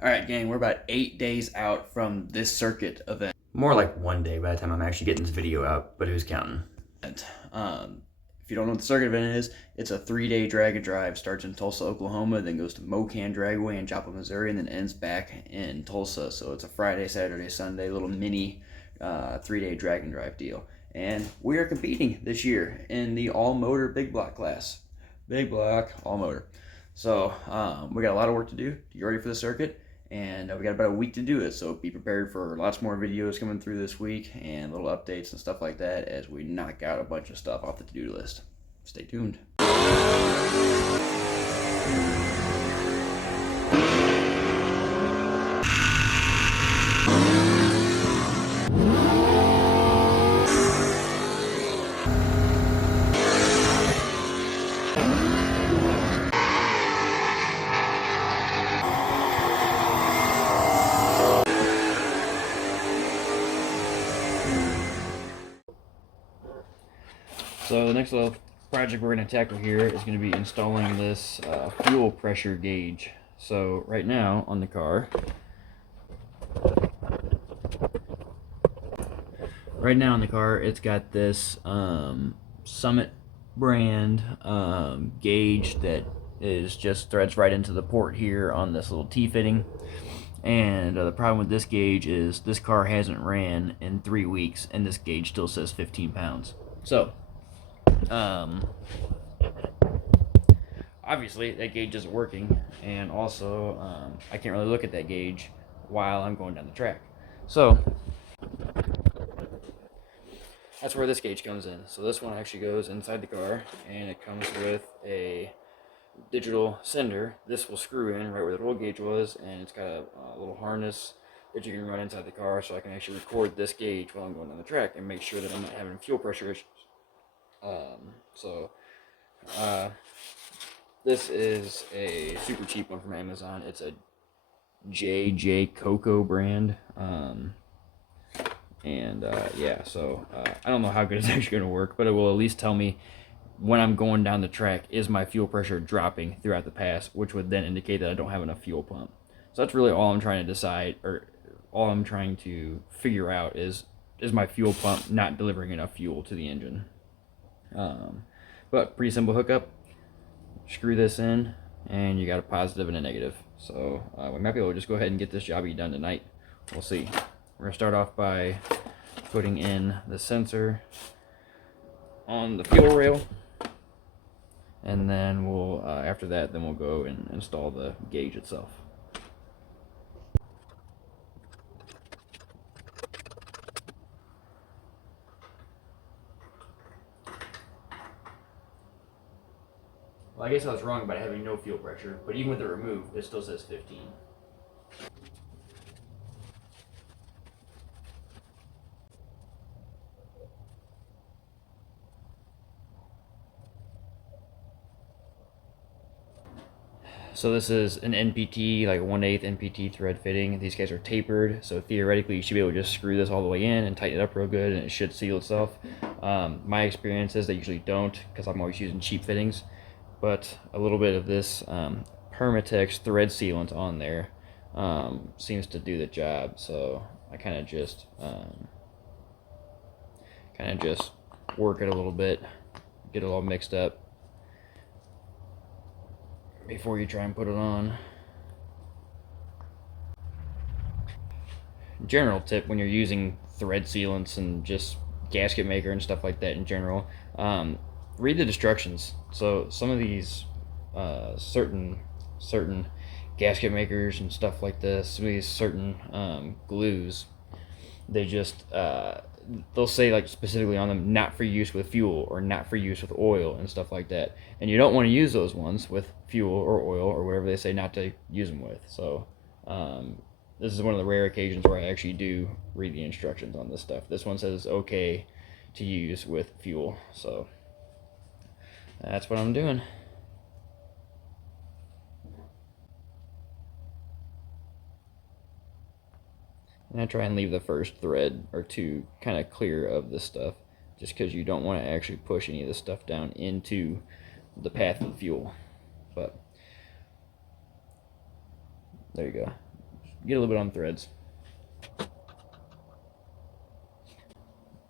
All right, gang, we're about 8 days out from this circuit event. More like 1 day by the time I'm actually getting this video out, but who's counting? Um, if you don't know what the circuit event is, it's a 3-day drag and drive. Starts in Tulsa, Oklahoma, then goes to Mocan Dragway in Joplin, Missouri, and then ends back in Tulsa. So it's a Friday, Saturday, Sunday, little mini 3-day drag and drive deal. And we are competing this year in the all motor big block class. Big block, all motor. So we got a lot of work to do to get ready for the circuit, and we got about a week to do it. So be prepared for lots more videos coming through this week and little updates and stuff like that as we knock out a bunch of stuff off the to-do list. Stay tuned. So the next little project we're going to tackle here is going to be installing this fuel pressure gauge. So right now on the car, it's got this Summit brand gauge that is just threads right into the port here on this little T-fitting. And the problem with this gauge is this car hasn't ran in 3 weeks, and this gauge still says 15 pounds. So obviously that gauge isn't working, and also I can't really look at that gauge while I'm going down the track. So that's where this gauge comes in. So this one actually goes inside the car, and it comes with a digital sender. This will screw in right where the roll gauge was, and it's got a little harness that you can run inside the car, so I can actually record this gauge while I'm going down the track and make sure that I'm not having fuel pressure issues. This is a super cheap one from Amazon. It's a JJ Coco brand. I don't know how good it's actually going to work, but it will at least tell me when I'm going down the track, is my fuel pressure dropping throughout the pass, which would then indicate that I don't have enough fuel pump. So that's really all I'm trying to decide, or all I'm trying to figure out is my fuel pump not delivering enough fuel to the engine. But pretty simple hookup. Screw this in, and you got a positive and a negative. So we might be able to just go ahead and get this jobby done tonight. We'll see. We're going to start off by putting in the sensor on the fuel rail, and then we'll after that we'll go and install the gauge itself. Well, I guess I was wrong about having no fuel pressure, but even with it removed, it still says 15. So this is an NPT, like a 1/8 NPT thread fitting. These guys are tapered, so theoretically you should be able to just screw this all the way in and tighten it up real good, and it should seal itself. My experience is they usually don't, because I'm always using cheap fittings. But a little bit of this Permatex thread sealant on there seems to do the job. So I kind of just work it a little bit, get it all mixed up before you try and put it on. General tip when you're using thread sealants and just gasket maker and stuff like that in general, read the instructions. So some of these certain gasket makers and stuff like this, some of these certain glues, they just they'll say like specifically on them, not for use with fuel or not for use with oil and stuff like that, and you don't want to use those ones with fuel or oil or whatever they say not to use them with. So this is one of the rare occasions where I actually do read the instructions on this stuff. This one says okay to use with fuel, so that's what I'm doing. And I try and leave the first thread or two kind of clear of this stuff, just because you don't want to actually push any of this stuff down into the path of the fuel. But there you go. Get a little bit on threads.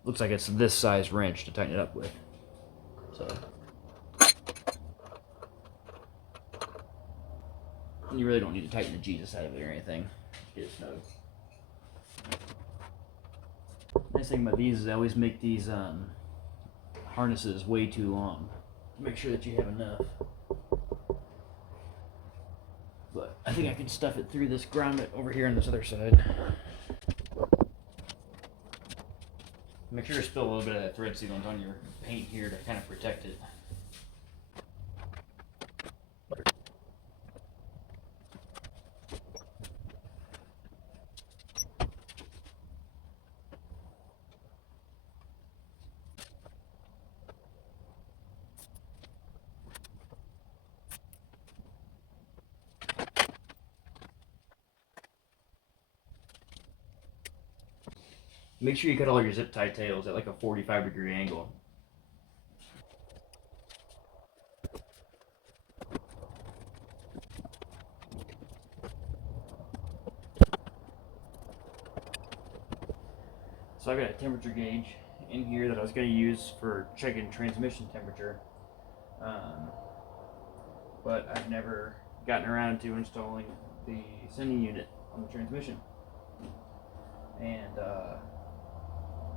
Looks like it's this size wrench to tighten it up with. So you really don't need to tighten the Jesus out of it or anything. Get it snug. Nice thing about these is I always make these harnesses way too long. Make sure that you have enough. But I think I can stuff it through this grommet over here on this other side. Make sure to spill a little bit of that thread sealant on your paint here to kind of protect it. Make sure you cut all your zip tie tails at like a 45-degree angle. So I've got a temperature gauge in here that I was going to use for checking transmission temperature, but I've never gotten around to installing the sending unit on the transmission. And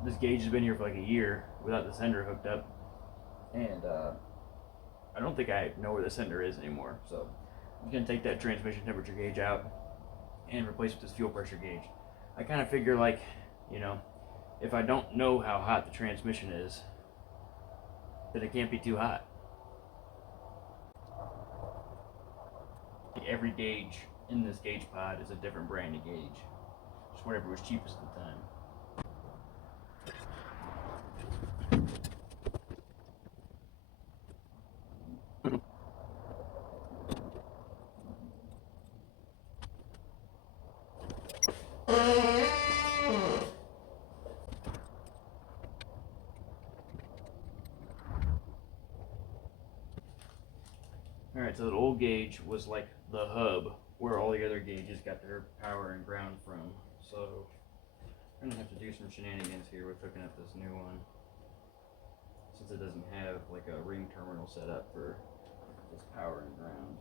this gauge has been here for like a year without the sender hooked up, and I don't think I know where the sender is anymore. So I'm going to take that transmission temperature gauge out and replace it with this fuel pressure gauge. I kind of figure, like, you know, if I don't know how hot the transmission is, then it can't be too hot. Every gauge in this gauge pod is a different brand of gauge. Just whatever was cheapest at the time. Alright, so the old gauge was like the hub where all the other gauges got their power and ground from. So I'm gonna have to do some shenanigans here with hooking up this new one, since it doesn't have like a ring terminal set up for this power and ground.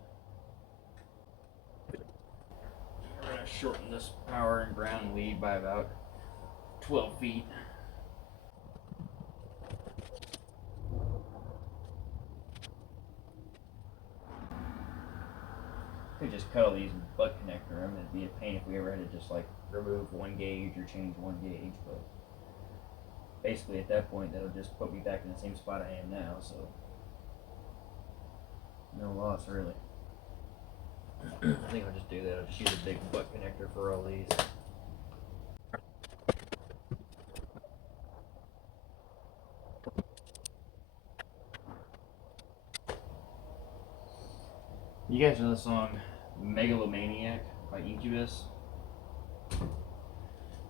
We're gonna shorten this power and ground lead by about 12 feet. Could just cut all these and butt connector them. It'd be a pain if we ever had to just like remove one gauge or change one gauge, but basically at that point that'll just put me back in the same spot I am now, so no loss really. I think I'll just do that. I'll just use a big butt connector for all these. You guys know the song Megalomaniac by Incubus?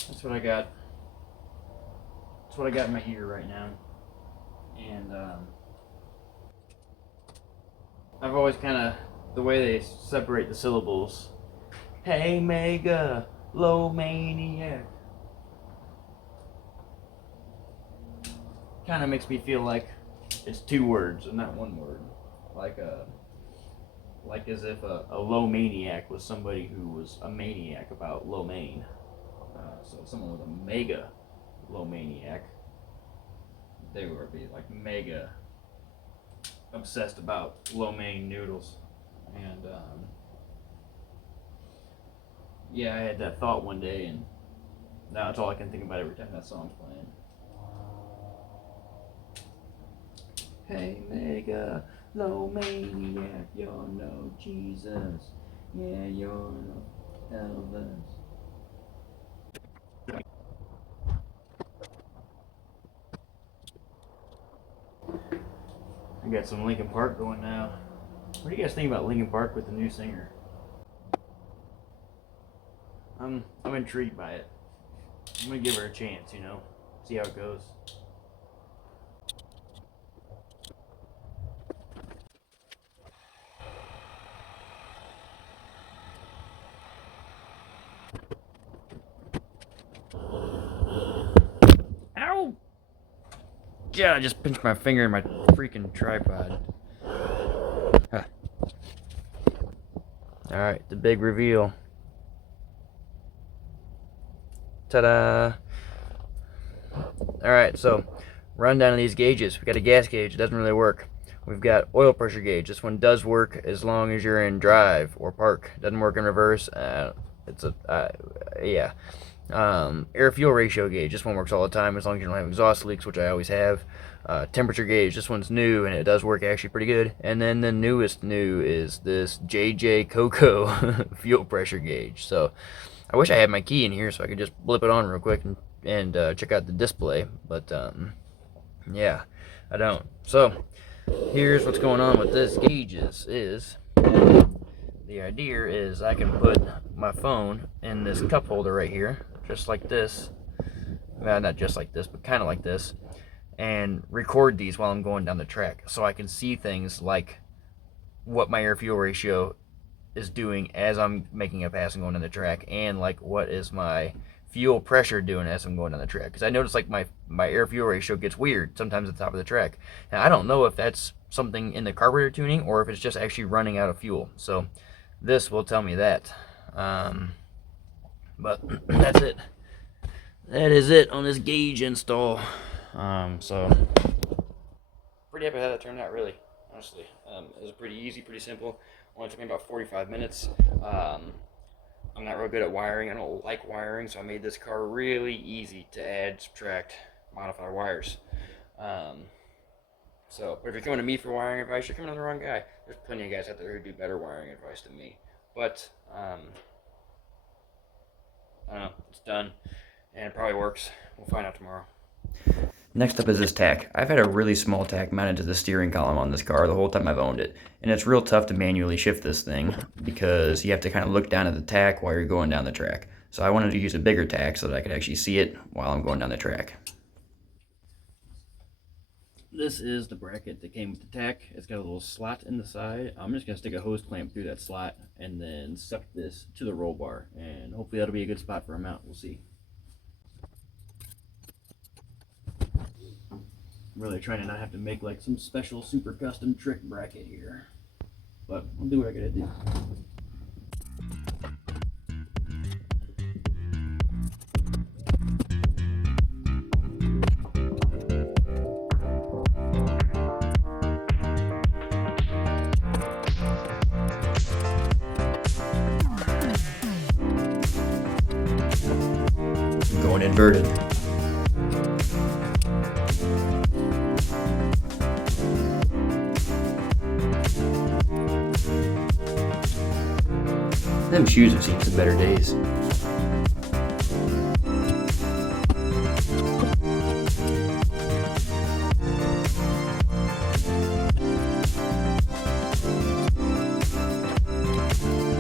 That's what I got. That's what I got in my ear right now. And I've always kind of, the way they separate the syllables, hey mega low maniac, kind of makes me feel like it's two words and not one word. Like as if a low maniac was somebody who was a maniac about low main. So someone with a mega low maniac, they would be like mega obsessed about lo mein noodles. And yeah, I had that thought one day, and now it's all I can think about every time that song's playing. Hey mega low maniac, you're no Jesus. Yeah, you're no Elvis. I got some Linkin Park going now. What do you guys think about Linkin Park with the new singer? I'm intrigued by it. I'm gonna give her a chance, see how it goes. Ow! Yeah, I just pinched my finger in my freaking tripod. Huh. Alright, the big reveal. Ta-da! Alright, so rundown of these gauges. We got a gas gauge, it doesn't really work. We've got oil pressure gauge. This one does work as long as you're in drive or park. Doesn't work in reverse. Yeah. Air fuel ratio gauge. This one works all the time as long as you don't have exhaust leaks, which I always have. Temperature gauge. This one's new and it does work actually pretty good. And then the newest new is this JJ Coco fuel pressure gauge. So I wish I had my key in here so I could just blip it on real quick and check out the display. But yeah, I don't. So here's what's going on with this gauges is the idea is I can put my phone in this cup holder right here, just like this. Well, not just like this, but kind of like this, and record these while I'm going down the track, so I can see things like what my air fuel ratio is doing as I'm making a pass and going down the track, and like what is my fuel pressure doing as I'm going down the track. Because I notice like my air fuel ratio gets weird sometimes at the top of the track. Now I don't know if that's something in the carburetor tuning or if it's just actually running out of fuel. So this will tell me that. But that's it. That is it on this gauge install. So pretty happy how that turned out, really, honestly. It was pretty easy, pretty simple. Only took me about 45 minutes. I'm not real good at wiring. I don't like wiring, so I made this car really easy to add, subtract, modify wires. But if you're coming to me for wiring advice, you're coming to the wrong guy. There's plenty of guys out there who do better wiring advice than me. But I don't know, it's done, and it probably works. We'll find out tomorrow. Next up is this tack. I've had a really small tack mounted to the steering column on this car the whole time I've owned it. And it's real tough to manually shift this thing because you have to kind of look down at the tack while you're going down the track. So I wanted to use a bigger tack so that I could actually see it while I'm going down the track. This is the bracket that came with the tack. It's got a little slot in the side. I'm just going to stick a hose clamp through that slot and then suck this to the roll bar. And hopefully that'll be a good spot for a mount. We'll see. I'm really trying to not have to make like some special super custom trick bracket here. But I'll do what I gotta do. Going inverted. Them shoes have seen some better days.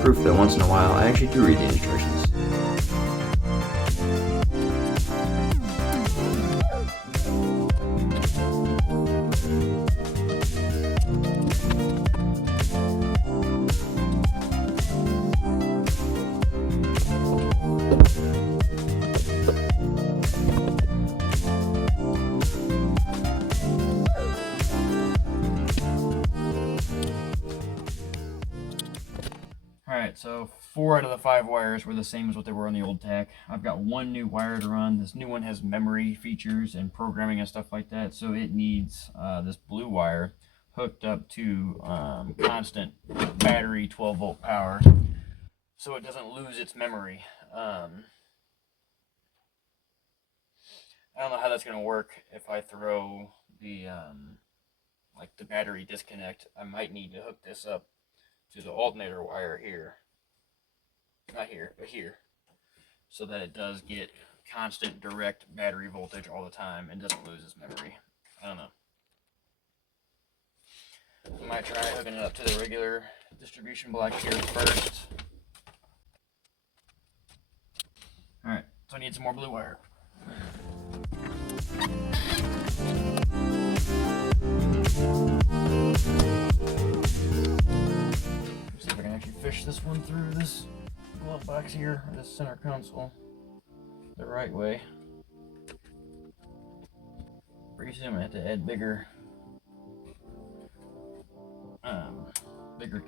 Proof that once in a while I actually do read the instructions. Alright, so 4 out of the 5 wires were the same as what they were on the old tack. I've got one new wire to run. This new one has memory features and programming and stuff like that, so it needs this blue wire hooked up to constant battery 12-volt power so it doesn't lose its memory. I don't know how that's going to work if I throw the like the battery disconnect. I might need to hook this up to the alternator wire here, not here, but here, so that it does get constant direct battery voltage all the time and doesn't lose its memory. I don't know. I might try hooking it up to the regular distribution block here first. Alright, so I need some more blue wire. See if I can actually fish this one through this glove box here, or this center console, the right way. Pretty soon I'm gonna have to add bigger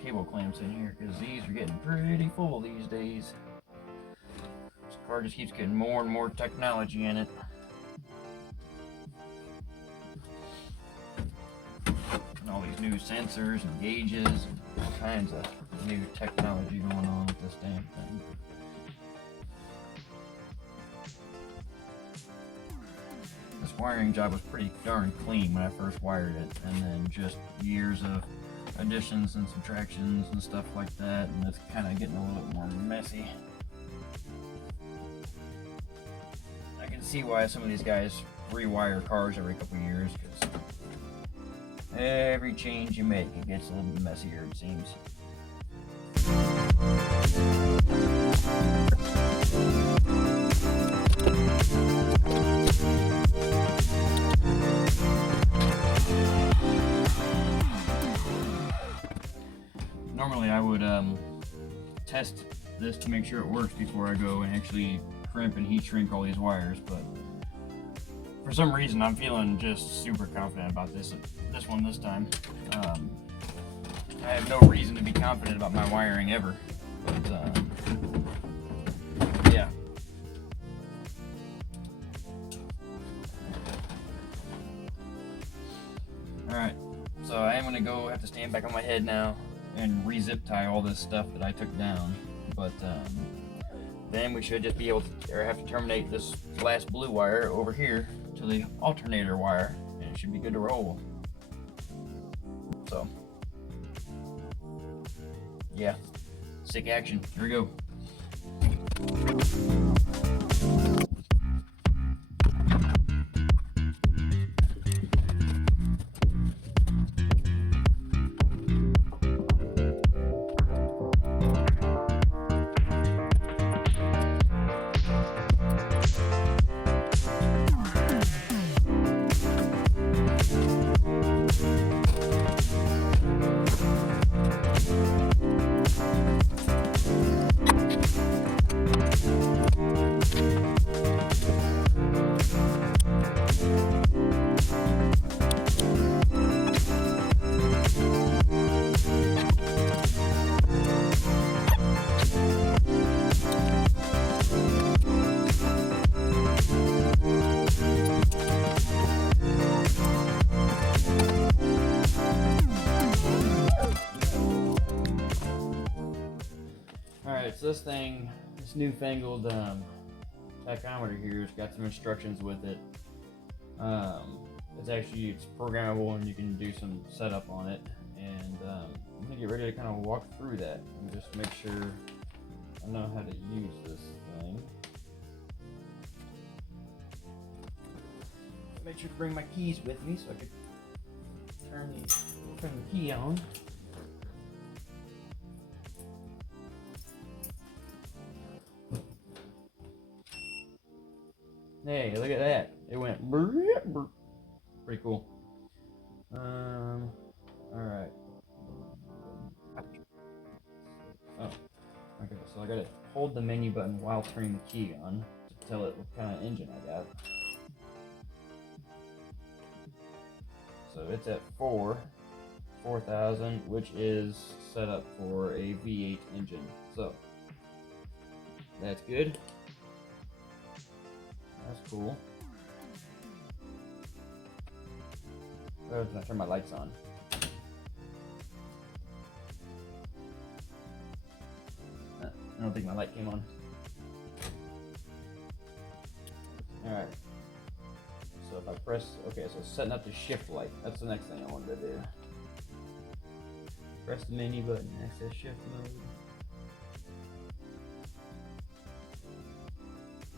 cable clamps in here because these are getting pretty full these days. This car just keeps getting more and more technology in it. And all these new sensors and gauges and all kinds of new technology going on with this damn thing. This wiring job was pretty darn clean when I first wired it, and then just years of additions and subtractions and stuff like that, and it's kind of getting a little bit more messy. I can see why some of these guys rewire cars every couple of years, because every change you make, it gets a little bit messier, it seems. Normally I would test this to make sure it works before I go and actually crimp and heat shrink all these wires, but for some reason I'm feeling just super confident about this one this time. I have no reason to be confident about my wiring ever, but yeah. Alright, so I am going to have to stand back on my head now and re-zip tie all this stuff that I took down, but then we should just be able to, or have to terminate this last blue wire over here to the alternator wire, and it should be good to roll. So yeah, sick action. Here we go. Alright, so this newfangled tachometer here has got some instructions with it. It's programmable and you can do some setup on it, and I'm gonna get ready to kind of walk through that and just make sure I know how to use this thing. Make sure to bring my keys with me so I could turn the key on. Hey, look at that. It went brrr. Pretty cool. Alright. Oh, okay, so I gotta hold the menu button while turning the key on to tell it what kind of engine I got. So it's at 4,000, which is set up for a V8 engine. So that's good. That's cool. Oh, I turn my lights on. I don't think my light came on. Alright. So if I press, okay, so setting up the shift light. That's the next thing I wanted to do. Press the menu button, access shift mode.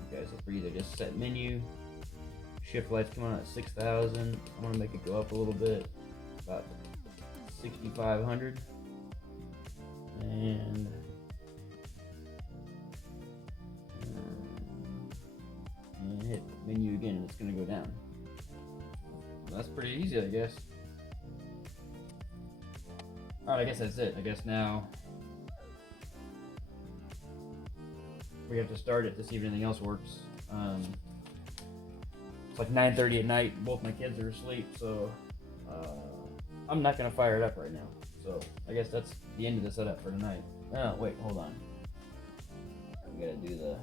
Okay, so for either just set menu, shift lights come on at 6,000. I want to make it go up a little bit, about 6,500, and hit menu again, and it's going to go down. Well, that's pretty easy, I guess. Alright, I guess that's it. I guess now we have to start it to see if anything else works. It's like 9:30 at night. Both my kids are asleep, so I'm not gonna fire it up right now. So I guess that's the end of the setup for tonight. Oh wait, hold on. We gotta do the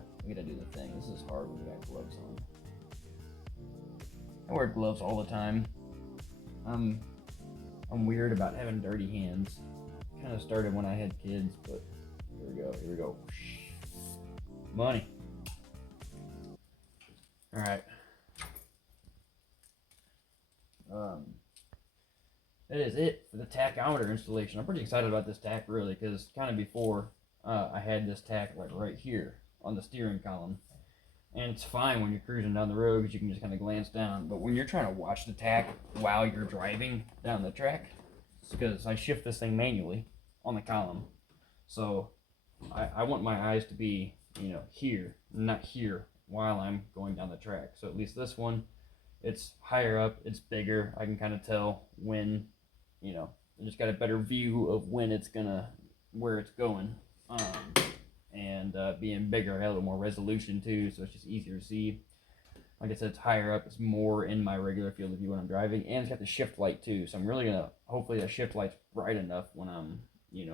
thing. This is hard when you got gloves on. I wear gloves all the time. I'm weird about having dirty hands. Kind of started when I had kids, but here we go. Money. All right. That is it for the tachometer installation. I'm pretty excited about this tach really, because kind of before I had this tach like right here on the steering column, and it's fine when you're cruising down the road because you can just kind of glance down. But when you're trying to watch the tach while you're driving down the track, it's because I shift this thing manually on the column, so I want my eyes to be here, not here while I'm going down the track. So at least this one, it's higher up, it's bigger. I can kind of tell when, I just got a better view of when it's gonna, where it's going. And being bigger, I have a little more resolution too, so it's just easier to see. Like I said, it's higher up, it's more in my regular field of view when I'm driving, and it's got the shift light too. So I'm really gonna, hopefully the shift light's bright enough when I'm,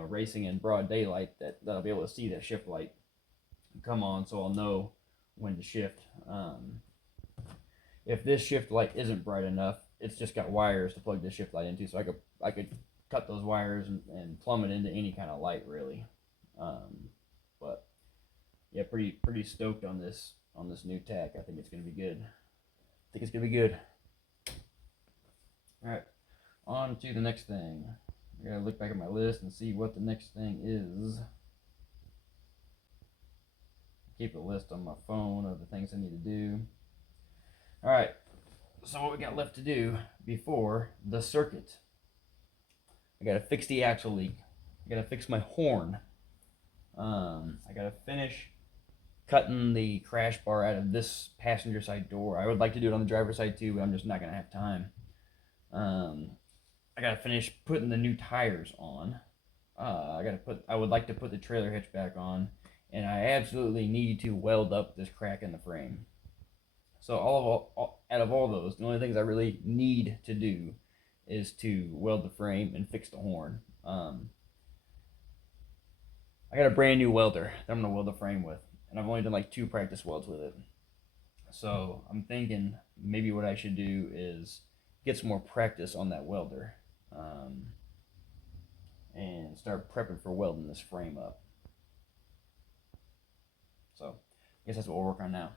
racing in broad daylight that I'll be able to see that shift light come on, so I'll know when to shift. If this shift light isn't bright enough, it's just got wires to plug this shift light into, so I could cut those wires and plumb it into any kind of light really. But yeah, pretty stoked on this new tach. I think it's gonna be good. All right, on to the next thing. I gotta look back at my list and see what the next thing is. Keep a list on my phone of the things I need to do. All right, so what we got left to do before the circuit? I gotta fix the axle leak. I gotta fix my horn. I gotta finish cutting the crash bar out of this passenger side door. I would like to do it on the driver's side too, but I'm just not gonna have time. I gotta finish putting the new tires on. I would like to put the trailer hitch back on, and I absolutely need to weld up this crack in the frame. So out of all those, the only things I really need to do is to weld the frame and fix the horn. I got a brand new welder that I'm gonna weld the frame with, and I've only done like 2 practice welds with it. So I'm thinking maybe what I should do is get some more practice on that welder, and start prepping for welding this frame up. So I guess that's what we'll work on now.